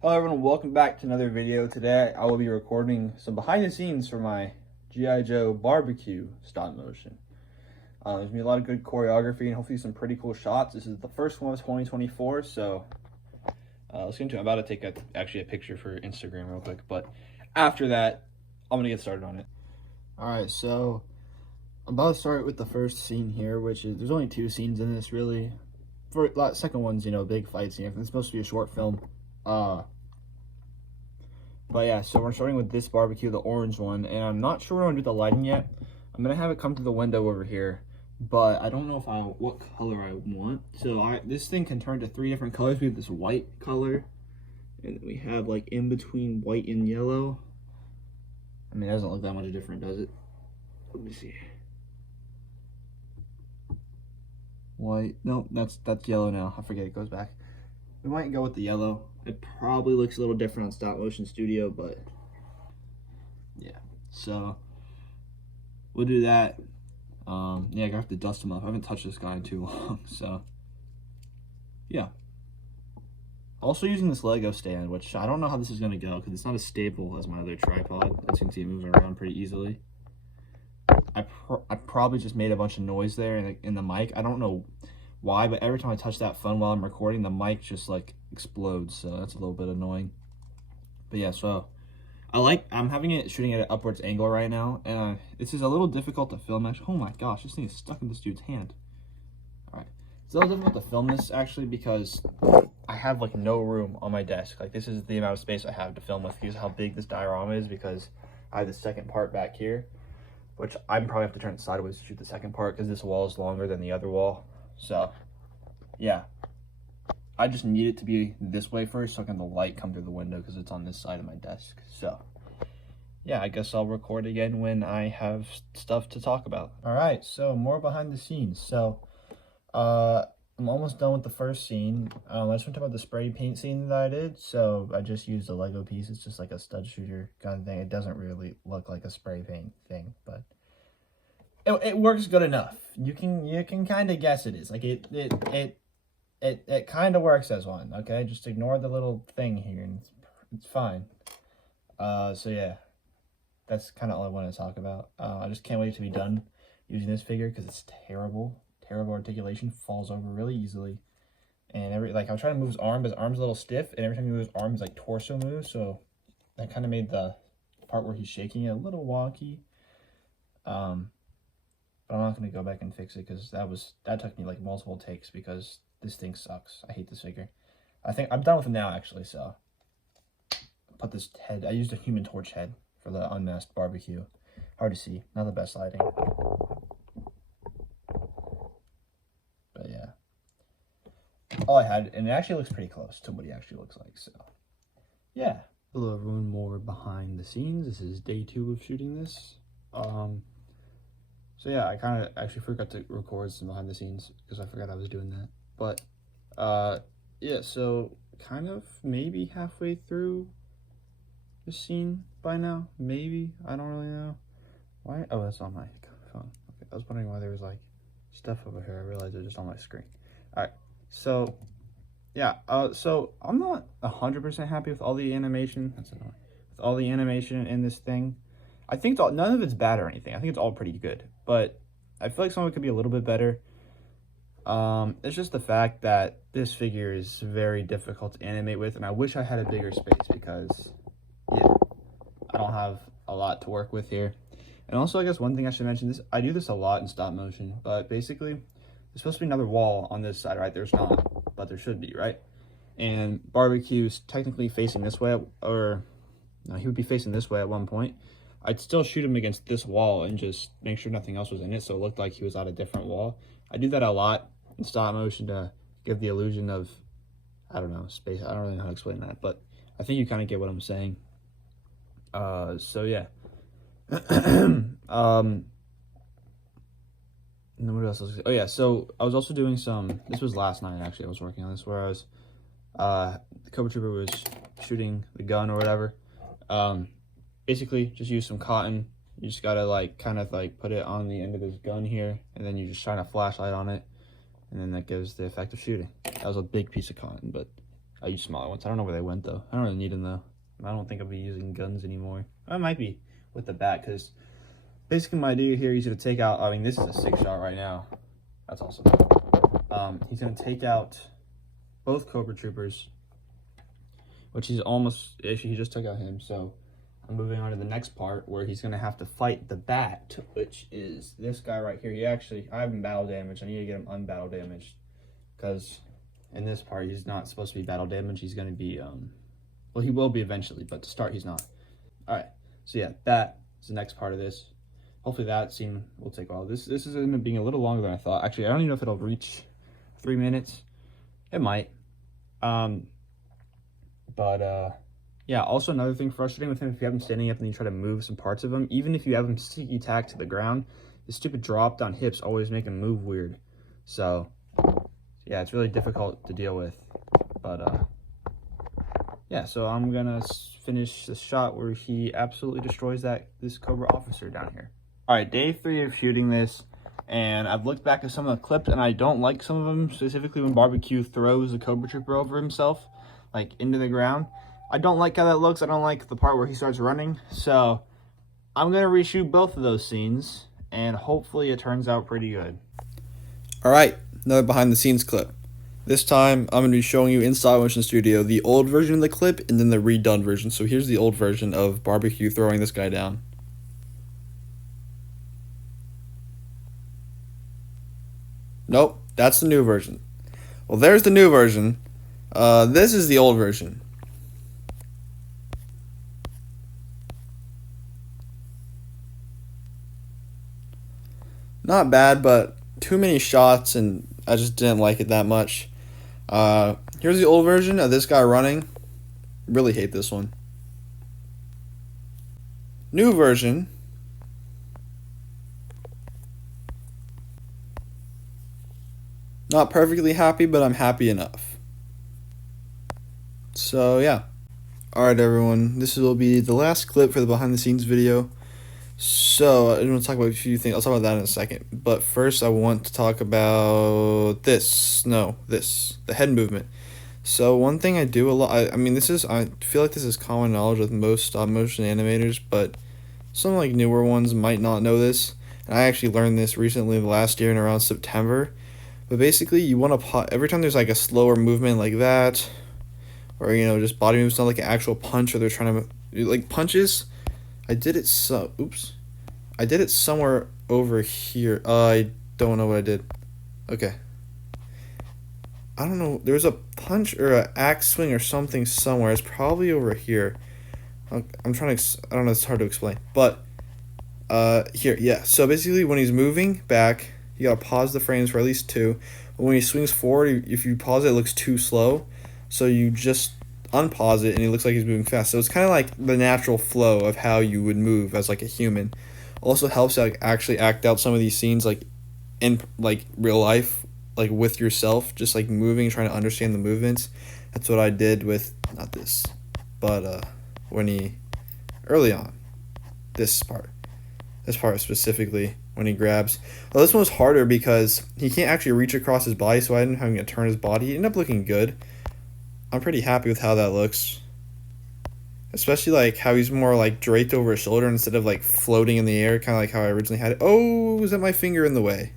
Hello everyone, welcome back to another video. Today I will be recording some behind the scenes for my G.I. Joe barbecue stop motion. There's gonna be a lot of good choreography and hopefully some pretty cool shots. This is the first one of 2024, so let's get into it. I'm about to take actually a picture for Instagram real quick, but after that, I'm gonna get started on it. Alright, so I'm about to start with the first scene here, which is, there's only two scenes in this really. For second one's, big fight scene. It's supposed to be a short film. But yeah, so we're starting with this barbecue, the orange one, and I'm not sure I'm gonna do the lighting yet. I'm gonna have it come to the window over here, but I don't know what color I want. So this thing can turn to three different colors. We have this white color, and we have like in between white and yellow. I mean, it doesn't look that much different, does it? Let me see. White, nope, that's yellow now. I forget it goes back. We might go with the yellow. It probably looks a little different on Stop Motion Studio, but yeah. So we'll do that. Yeah, I have to dust him up. I haven't touched this guy in too long, so yeah. Also using this Lego stand, which I don't know how this is gonna go because it's not as stable as my other tripod. As you can see, it moves around pretty easily. I probably just made a bunch of noise there in the mic. I don't know why, but every time I touch that phone while I'm recording, the mic just like explodes, so that's a little bit annoying. But yeah, so I'm having it shooting at an upwards angle right now, and this is a little difficult to film actually. Oh my gosh, this thing is stuck in this dude's hand. All right, it's a little difficult to film this actually because I have like no room on my desk. Like, this is the amount of space I have to film with because of how big this diorama is, because I have the second part back here, which I'm probably have to turn it sideways to shoot the second part because this wall is longer than the other wall. So yeah, I just need it to be this way first so I can the light come through the window because it's on this side of my desk. So yeah, I guess I'll record again when I have stuff to talk about. All right, so more behind the scenes. So I'm almost done with the first scene. I just want to talk about the spray paint scene that I did. So I just used a Lego piece. It's just like a stud shooter kind of thing. It doesn't really look like a spray paint thing, but it works good enough. You can kind of guess it is. Like it kind of works as one. Okay, just ignore the little thing here, and it's fine. So yeah, that's kind of all I want to talk about. I just can't wait to be done using this figure because it's terrible articulation, falls over really easily, and I was trying to move his arm, but his arm's a little stiff, and every time you move his arm, his like torso moves, so that kind of made the part where he's shaking it a little wonky. But I'm not going to go back and fix it because that took me like multiple takes because this thing sucks. I hate this figure. I think I'm done with him now actually, so put this head. I used a Human Torch head for the unmasked barbecue. Hard to see, not the best lighting. But yeah. All I had, and it actually looks pretty close to what he actually looks like, so yeah. Hello everyone, more behind the scenes. This is day 2 of shooting this. So yeah, I kind of actually forgot to record some behind the scenes because I forgot I was doing that. But yeah, so kind of maybe halfway through the scene by now. Maybe, I don't really know. Why? Oh, that's on my phone. Okay, I was wondering why there was like stuff over here. I realized it was just on my screen. All right, so yeah, so I'm not 100% happy with all the animation. That's annoying. With all the animation in this thing. I think none of it's bad or anything. I think it's all pretty good, but I feel like some of it could be a little bit better. It's just the fact that this figure is very difficult to animate with, and I wish I had a bigger space because, yeah, I don't have a lot to work with here. And also, I guess one thing I should mention, I do this a lot in stop motion, but basically, there's supposed to be another wall on this side, right? There's not, but there should be, right? And barbecue's technically facing this way, or no, he would be facing this way at one point. I'd still shoot him against this wall and just make sure nothing else was in it, so it looked like he was on a different wall. I do that a lot in stop motion to give the illusion of, I don't know, space. I don't really know how to explain that, but I think you kind of get what I'm saying. So yeah. And then what else? Oh yeah, so I was also doing this was last night actually, I was working on this, where I was, the Cobra Trooper was shooting the gun or whatever. Basically, just use some cotton. You just gotta kind of put it on the end of this gun here, and then you just shine a flashlight on it, and then that gives the effect of shooting. That was a big piece of cotton, but I use smaller ones. I don't know where they went though. I don't really need them though. I don't think I'll be using guns anymore. I might be with the bat, because basically my idea here, he's gonna take out, I mean, this is a 6-shot right now. That's awesome. He's gonna take out both Cobra Troopers, which he's almost, actually he just took out him. So I'm moving on to the next part where he's gonna have to fight the bat, which is this guy right here. I have him battle damaged. I need to get him unbattle damaged, because in this part he's not supposed to be battle damaged. He's gonna be well, he will be eventually, but to start he's not. All right, so yeah, that is the next part of this. Hopefully that scene will take a while. This is going to be a little longer than I thought. Actually, I don't even know if it'll reach 3 minutes. It might. Yeah, also another thing frustrating with him, if you have him standing up and you try to move some parts of him, even if you have him sticky tack to the ground, the stupid drop down hips always make him move weird. So yeah, it's really difficult to deal with. But yeah, so I'm gonna finish the shot where he absolutely destroys this Cobra officer down here. All right, day 3 of shooting this, and I've looked back at some of the clips, and I don't like some of them, specifically when Barbecue throws the Cobra Trooper over himself, like into the ground. I don't like how that looks. I don't like the part where he starts running, so I'm gonna reshoot both of those scenes, and hopefully it turns out pretty good. All right, another behind the scenes clip. This time, I'm going to be showing you in Stop Motion Studio the old version of the clip and then the redone version. So here's the old version of Barbecue throwing this guy down. Nope, that's the new version. Well, there's the new version. This is the old version. Not bad, but too many shots, and I just didn't like it that much. Here's the old version of this guy running. Really hate this one. New version. Not perfectly happy, but I'm happy enough. So yeah. Alright everyone, this will be the last clip for the behind the scenes video. So I want to talk about a few things. I'll talk about that in a second. But first I want to talk about the head movement. So one thing I do a lot, I feel like this is common knowledge with most stop motion animators, but some like newer ones might not know this. And I actually learned this recently last year in around September. But basically you want to, every time there's like a slower movement like that, or just body moves, not like an actual punch, or they're trying to, like punches, I did it somewhere over here. I don't know what I did. Okay. I don't know. There was a punch or an axe swing or something somewhere. It's probably over here. I'm trying to, I don't know, it's hard to explain. But, here, yeah. So basically when he's moving back, you gotta pause the frames for at least 2. But when he swings forward, if you pause it, it looks too slow. So you just unpause it and it looks like he's moving fast. So it's kind of like the natural flow of how you would move as like a human. Also helps like actually act out some of these scenes like in like real life, like with yourself, just like moving, trying to understand the movements. That's what I did with, not this, but when he, early on, this part specifically, when he grabs. Well, this one was harder because he can't actually reach across his body, so I ended up having to turn his body. It ended up looking good. I'm pretty happy with how that looks. Especially like how he's more like draped over his shoulder instead of like floating in the air, kind of like how I originally had it. Oh, was that my finger in the way?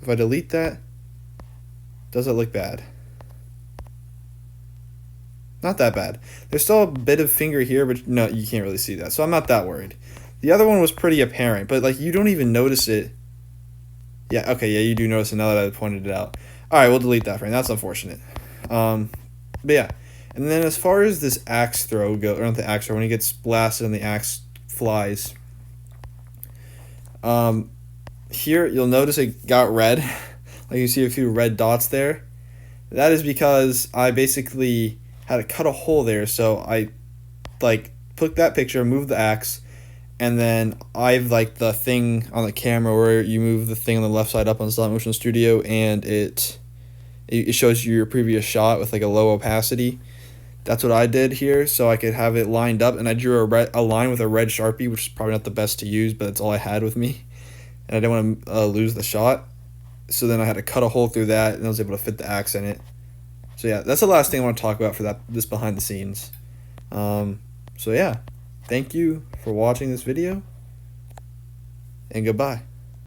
If I delete that, does it look bad? Not that bad. There's still a bit of finger here, but no, you can't really see that. So I'm not that worried. The other one was pretty apparent, but like you don't even notice it. Yeah, okay, yeah, you do notice it now that I pointed it out. Alright, we'll delete that frame. That's unfortunate. But yeah. And then as far as this axe throw goes, or not the axe throw, when he gets blasted and the axe flies. Here, you'll notice it got red. Like you see a few red dots there. That is because I basically had to cut a hole there. So I, like, took that picture, moved the axe, and then I've like the thing on the camera where you move the thing on the left side up on Stop Motion Studio, and it shows you your previous shot with like a low opacity. That's what I did here, so I could have it lined up, and I drew a line with a red Sharpie, which is probably not the best to use, but that's all I had with me, and I didn't want to lose the shot. so then I had to cut a hole through that, and I was able to fit the axe in it. So yeah, that's the last thing I want to talk about for this behind the scenes. So yeah, thank you for watching this video, and goodbye.